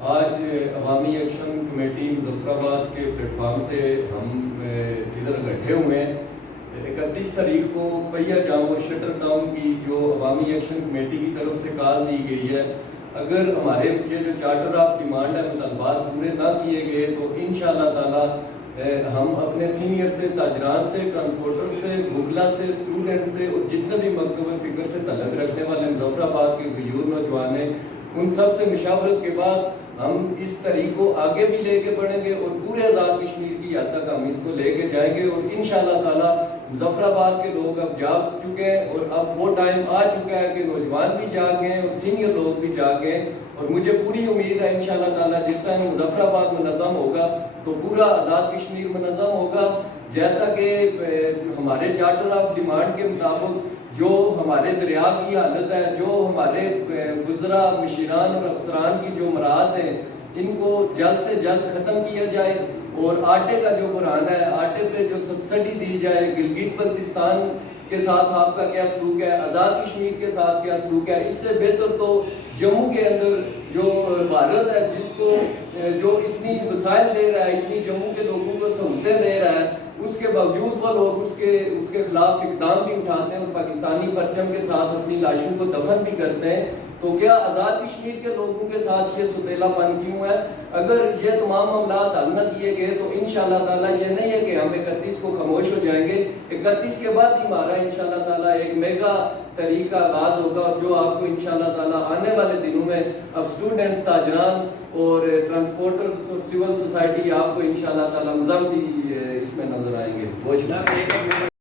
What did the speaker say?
آج عوامی action committee Muzaffar آباد کے پلیٹ فارم سے ہم ادھر اکٹھے ہوئے ہیں۔ 31 تاریخ کو پہیا جام اور شٹر ڈاؤن کی جو عوامی ایکشن کمیٹی کی طرف سے کال دی گئی ہے، اگر ہمارے یہ جو چارٹر آف ڈیمانڈ ہے مطالبات پورے نہ کیے گئے تو انشاءاللہ تعالی ہم اپنے سینئر سے، تاجران سے، ٹرانسپورٹر سے، مغلہ سے، اسٹوڈنٹ سے اور جتنے بھی مکتب فکر سے تعلق رکھنے والے مظفر آباد کے غیور نوجوان ہیں، ان سب سے مشاورت کے بعد ہم اس تاریخ کو آگے بھی لے کے بڑھیں گے اور پورے آزاد کشمیر کی حد تک ہم اس کو لے کے جائیں گے۔ اور انشاءاللہ تعالی مظفر آباد کے لوگ اب جاگ چکے ہیں اور اب وہ ٹائم آ چکا ہے کہ نوجوان بھی جاگ گئے اور سینئر لوگ بھی جاگ گئے، اور مجھے پوری امید ہے انشاءاللہ تعالی جس ٹائم مظفر آباد منظم ہوگا تو پورا آزاد کشمیر منظم ہوگا، جیسا کہ ہمارے چارٹر آف ڈیمانڈ کے مطابق جو ہمارے دریا کی حالت ہے، جو ہمارے وزراء، مشیران اور افسران کی جو مراد ہیں، ان کو جلد سے جلد ختم کیا جائے، اور آٹے کا جو بحران ہے، آٹے پہ جو سبسڈی دی جائے، گلگت بلتستان کے ساتھ آپ کا کیا سلوک ہے، آزاد کشمیر کے ساتھ کیا سلوک ہے، اس سے بہتر تو جموں کے اندر جو بھارت ہے جس کو جو اتنی وسائل دے رہا ہے، اتنی جموں کے لوگوں کو سہولتیں دے رہا ہے، اس کے باوجود وہ لوگ اس کے خلاف اقدام بھی اٹھاتے ہیں اور پاکستانی پرچم کے ساتھ اپنی لاشوں کو دفن بھی کرتے ہیں، تو کیا آزاد کشمیر کے لوگوں کے ساتھ یہ ستیلا پن کیوں ہے؟ اگر یہ تمام معاملات حل نہ کیے گئے تو انشاءاللہ تعالی یہ نہیں ہے کہ ہم 31 کو خاموش ہو جائیں گے۔ 31 کے بعد ہی ہمارا انشاءاللہ تعالی ایک میگا تحریک کا آغاز ہوگا، اور جو آپ کو انشاءاللہ تعالی آنے والے دنوں میں اب اسٹوڈنٹس، تاجران اور ٹرانسپورٹر، سول سوسائٹی آپ کو انشاءاللہ تعالی مضم بھی اس میں نظر آئیں گے۔